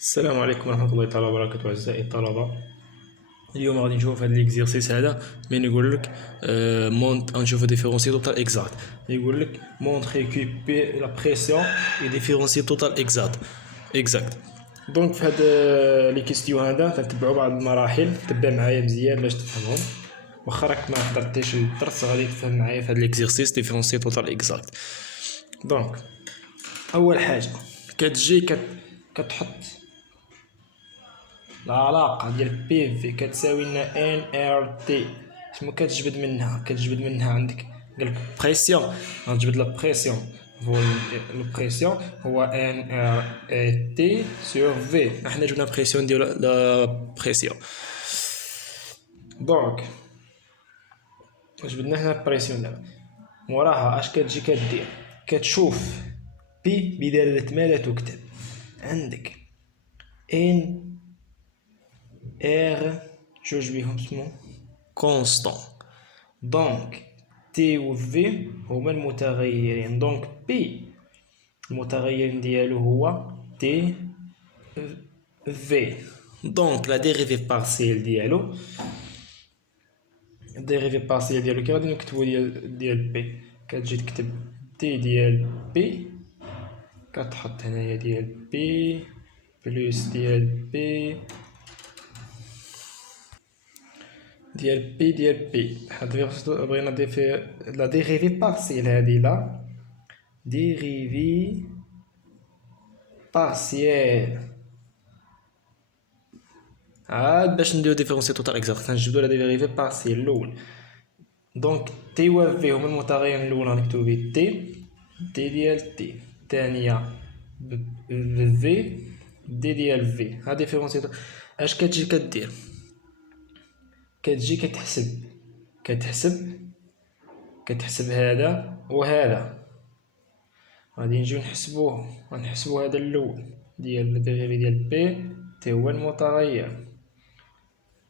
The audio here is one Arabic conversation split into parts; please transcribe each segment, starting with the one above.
السلام عليكم ورحمة الله تعالى وبركاته أعزائي الطلبة. اليوم غادي نشوف هذا ليكزيرسيس هذا من يقول لك مونت غنشوفو ديفيرونسي توتال اكزاكت. يقول لك مونتري كي لا بريسيون اي ديفيرونسي توتال اكزاكت. دونك في هاد لي كيستيون هذا تنتبعوا بعض المراحل، تبع معايا مزيان باش تفهمهم. واخا راك ما حضرتيش الدرس غادي تفهم معايا في هاد ليكزيرسيس ديفيرونسي توتال اكزاكت. دونك اول حاجه كتجي كتحط العلاقة ديال بي في كتساوي لنا ان ار تي. شنو كتجبد منها عندك قالك بريسيون، غتجبد لا بريسيون لو بريسيون هو ان ار تي سور في. احنا جبنا بريسيون ديال لا بريسيون. دونك جبدنا هنا بريسيون دابا موراها اش كتجي كدير كتشوف بي بدلالة ما لا تكتب. عندك ان R جوج بيهم اسمو كونستون. دونك تي و في هما المتغيرين. دونك بي المتغير ديالو هو تي في. دونك لا ديريفي بارسيال ديالو كي غادي نكتبو ديال بي كتجي تكتب تي ديال بي، كتحط هنايا ديال بي بلوس ديال بي ديال بي. بغينا لا ديريفي بارسيال هادي لا ديريفي بارسيال. عاد باش نديرو ديفيرونسي توتال اكزاكت غنجبدو لا ديريفي بارسيال الاول. دونك تي و في هما المتغيرين الاول غنكتبو بيه تي ديال تي، الثانية في دي ديال في. ها ديفيرونسي اش كتجي كدير كتجي كتحسب هذا وهذا. غادي نجيو نحسبو هذا الاول ديال الديريفي ديال بي تي هو المتغير.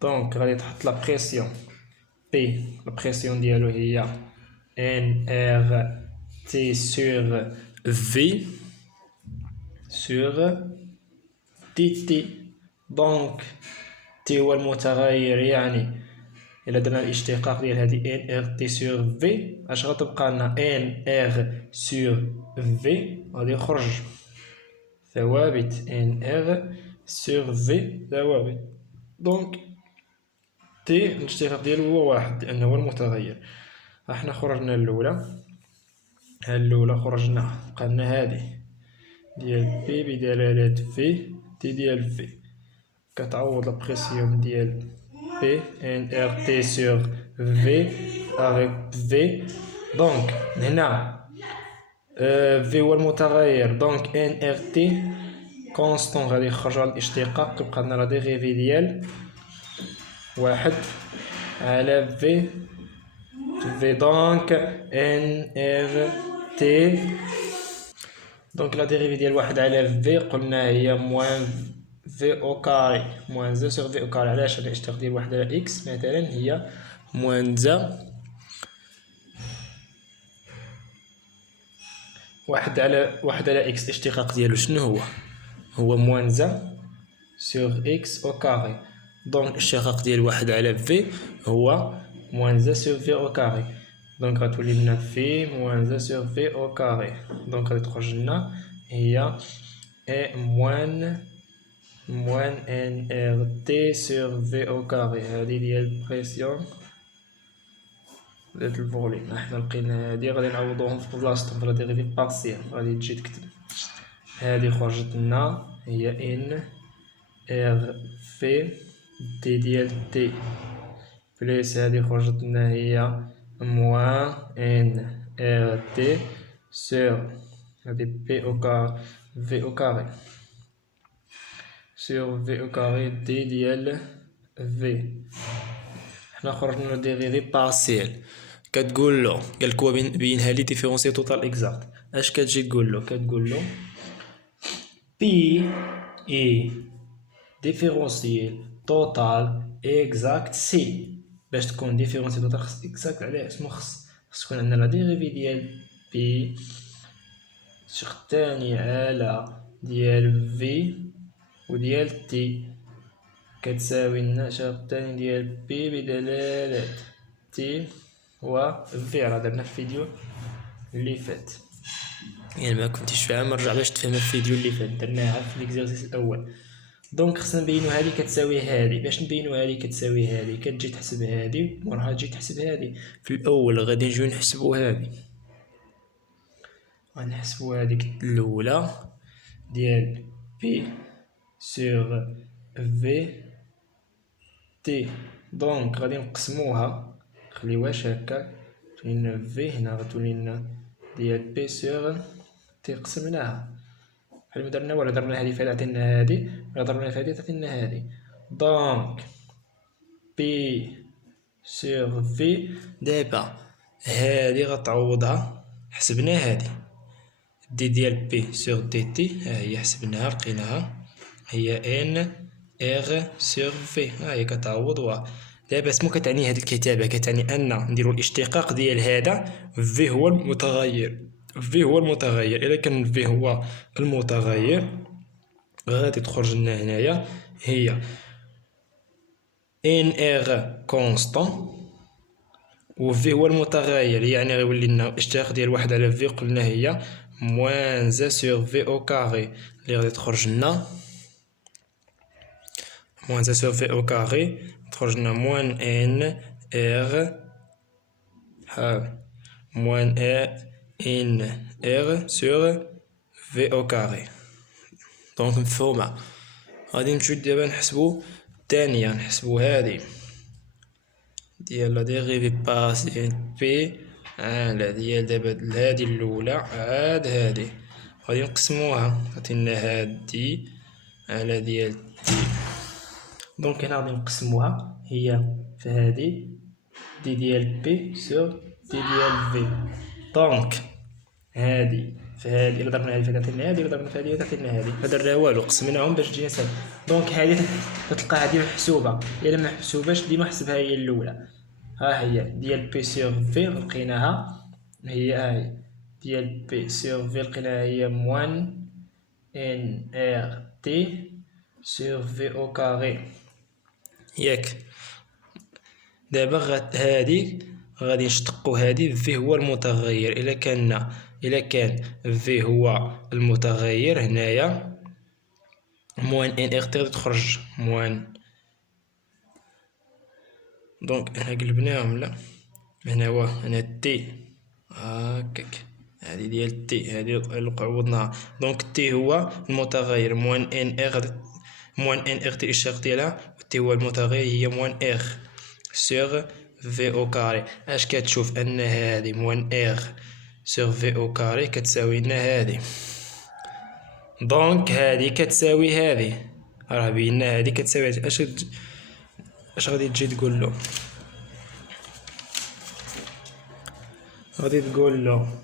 دونك غادي تحط لا بريسيون بي، لا بريسيون ديالو هي ان ار تي سور في سور دي تي. دونك تي هو المتغير، يعني إلا درنا الاشتقاق ديال هادي ان ار تي سور في اش غتبقى لنا ان ار سور في غادي يخرج ثوابت ان ار سور في ثوابت. دونك تي الاشتقاق ديالو هو واحد لأنه هو المتغير. احنا خرجنا الأولى خرجنا بقى لنا هادي ديال بي بدلالة في تي ديال في. كتعوض لا بريسيون ديال بي ان ار تي سور في افيك في. دونك هنا في هو المتغير، دونك ان ار تي كونستون غادي يخرج على الاشتقاق كيبقى لنا لا ديريفي ديال واحد على في. دونك ان ار تي دونك لا ديريفي ديال واحد على في قلنا هي موان في او كاري موان زا سور في او كاري. علاش؟ الاشتقاق ديال واحد على اكس مثلا هي موان زا واحد على اكس. الاشتقاق ديالو شنو هو موان زا سور اكس او كاري. دونك الاشتقاق ديال واحد على في هو موان زا سور في او كاري. دونك غتولي لنا في موان زا سور في او كاري. دونك غادي تخرج لنا هي اي موان ان ار تي سور في او كاري. هادي ديال البريسيون ديال الفوليوم. احنا لقينا هادي غادي نعوضوهم في بلاصتهم في لا ديريفي بارسيال. غادي تجي تكتب هادي خرجت لنا هي ان ار في تي ديال تي بليس هادي خرجت لنا هي موان ان ار تي سور هادي بي او كار في او كاري سور في او كاري دي ديال في. حنا خرجنا ديريفي بارسيال. كتقول له قالك هو بينها لي ديفيرونسي توتال اكزاكت. اش كتجي تقول له بي اي ديفيرونسيال توتال اكزاكت سي. باش تكون ديفيرونسيال توتال خص اكزاكت. علاه اسمو خص تكون عندنا لا ديريفي ديال بي شق الثاني على ديال في وديال تي كتساوي النشاط الثاني ديال بي بدلالة تي و في. راه درنا في الفيديو اللي فات، يعني ما كنتيش فاهم رجع باش تفهم الفيديو اللي فات، درناها في ليكزارسيس الاول. دونك خصنا نبينو هادي كتساوي هادي. باش نبينو هادي كتساوي هادي كتجي تحسب هادي وراها تجي تحسب هادي. في الاول غادي نجيو نحسبو هادي، غنحسبو هاديك الاولى ديال بي سور في تي. دونك غادي نقسموها، نخليوهاش هكا، خلينا في هنا غتولي لنا ديال بي سور تي قسمناها بحال ما درنا والو. درنا هادي فهادي عطينا هادي، ضربنا في هادي تعطينا هادي. دونك بي سور في. دابا هادي غتعوضها، حسبنا هادي دي ديال بي سور دي تي، ها هي حسبناها لقيناها هي ان ار سور في، ها هي كتعوض. و دابا اسمو كتعني هاد الكتابة كتعني ان نديرو الاشتقاق ديال هذا في هو المتغير. في هو المتغير، الا كان في هو المتغير غادي تخرج لنا هنايا هي ان ار كونستون و في هو المتغير، يعني غيولي لنا الاشتقاق ديال واحد على في قلنا هي موان زا سور في او كاري، اللي غادي تخرج لنا موان زا سور في او كاري تخرج لنا موان ان ار موان ان ار سور في او كاري. دونك مفهومة. غادي نمشيو دابا نحسبو الثانية، نحسبو هادي ديال لا ديريفي بارسيال بي على ديال دابا هادي الأولى عاد هادي، غادي نقسموها عطينا هادي على ديال تي. دونك هنا غادي نقسموها هي في هادي دي ديال بي سور دي ديال في. دونك هادي في هادي إلا ضربنا هادي تعطينا هادي، إلا ضربنا في هادي تعطينا هادي، ما درنا والو قسمناهم باش تجينا ساهل. دونك هادي تلقى هادي محسوبة، إلا ما محسوباش ديما حسبها هي الأولى. ها هي ديال بي سور في لقيناها هي هاي ديال بي سور في لقيناها هي موان ان ار تي سور في او كاري ياك. دابا هادي غادي نشتقو هادي في هو المتغير. إلا كان في هو المتغير هنايا موان ان ار تي غادي تخرج موان. دونك هنا قلبناهم، لا هنا هنا تي هاكاك، هادي ديال تي هادي اللي عوضناها. دونك تي هو المتغير موان ان ار، موان ان ار تي الاشتقاق ديالها، تي هو المتغير هي موان ار سور في او كاري. اش كتشوف ان هادي موان ار سور في او كاري كتساوي لنا هادي. دونك هادي كتساوي هادي، راه بينا هادي كتساوي هادي. اش غادي تجي تقول له؟ غادي تقول له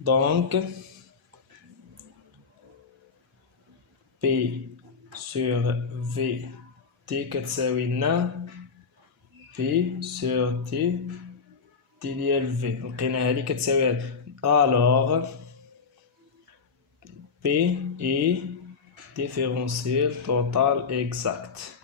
دونك بي سور في تي كتساوي لنا بي سور تي تي ديال في. لقينا هادي كتساوي هادي، الوغ بي اي ديفيرونسيال توتال اكزاكت.